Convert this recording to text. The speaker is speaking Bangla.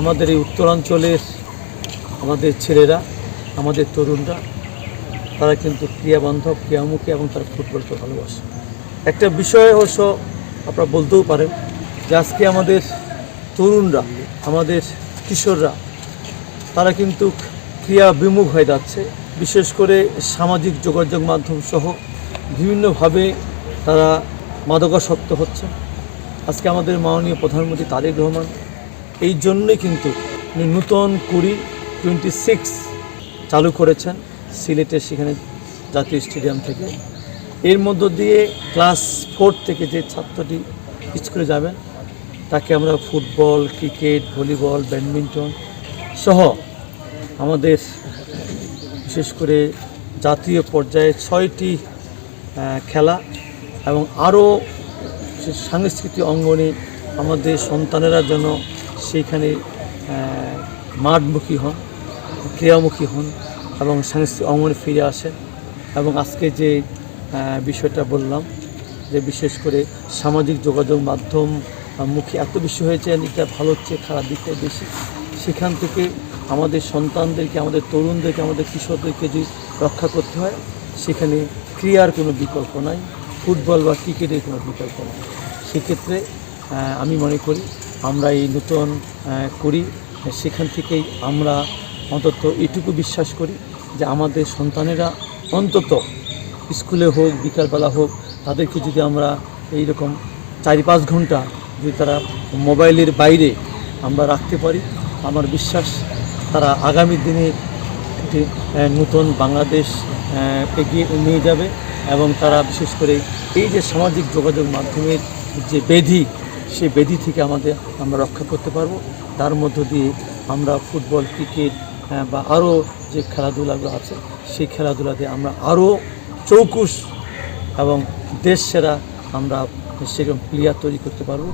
আমাদের এই উত্তরাঞ্চলের আমাদের ছেলেরা, আমাদের তরুণরা, তারা কিন্তু ক্রিয়াবান্ধব, ক্রিয়ামুখী এবং তারা ফুটবলকে ভালোবাসে। একটা বিষয় অবশ্য আপনারা বলতেও পারেন যে আজকে আমাদের তরুণরা, আমাদের কিশোররা, তারা কিন্তু ক্রিয়া বিমুখ হয়ে যাচ্ছে। বিশেষ করে সামাজিক যোগাযোগ মাধ্যম সহ বিভিন্নভাবে তারা মাদকাসক্ত হচ্ছে। আজকে আমাদের মাননীয় প্রধানমন্ত্রী তারেক রহমান এই জন্যই কিন্তু নূতন 26 চালু করেছেন সিলেটের সেখানে জাতীয় স্টেডিয়াম থেকে। এর মধ্য দিয়ে ক্লাস 4 থেকে যে ছাত্রটি স্কুলে যাবেন তাকে আমরা ফুটবল, ক্রিকেট, ভলিবল, ব্যাডমিন্টন সহ আমাদের বিশেষ করে জাতীয় পর্যায়ে 6টি খেলা এবং আরও সাংস্কৃতিক অঙ্গনে আমাদের সন্তানেরা যেন সেইখানে মাঠমুখী হন, ক্রিয়ামুখী হন এবং সাংস্কৃতিক অঙ্গনে ফিরে আসেন। এবং আজকে যে বিষয়টা বললাম যে বিশেষ করে সামাজিক যোগাযোগ মাধ্যম মুখী এত বেশি হয়েছে, এটা ভালো হচ্ছে, খারাপ দিকটাই বেশি। সেখান থেকে আমাদের সন্তানদেরকে, আমাদের তরুণদেরকে, আমাদের কিশোরদেরকে যদি রক্ষা করতে হয়, সেখানে ক্রিয়ার কোনো বিকল্প নাই, ফুটবল বা ক্রিকেটের কোনো বিকল্প নাই। সেক্ষেত্রে আমি মনে করি আমরা এই নতুন করি, সেখান থেকেই আমরা অন্তত এটুকু বিশ্বাস করি যে আমাদের সন্তানেরা অন্তত স্কুলে হোক, বিকালবেলা হোক, তাদেরকে যদি আমরা এইরকম 4-5 ঘন্টা যদি তারা মোবাইলের বাইরে আমরা রাখতে পারি, আমার বিশ্বাস তারা আগামী দিনে একটি নতুন বাংলাদেশ এগিয়ে নিয়ে যাবে এবং তারা বিশেষ করে এই যে সামাজিক যোগাযোগ মাধ্যমের যে ব্যাধি, সেই ব্যাধি থেকে আমরা রক্ষা করতে পারবো। তার মধ্য দিয়ে আমরা ফুটবল, ক্রিকেট বা আরও যে খেলাধুলাগুলো আছে সেই খেলাধুলাতে আমরা আরও চৌকুশ এবং দেশ সেরা আমরা সেরকম প্লেয়ার তৈরি করতে পারবো।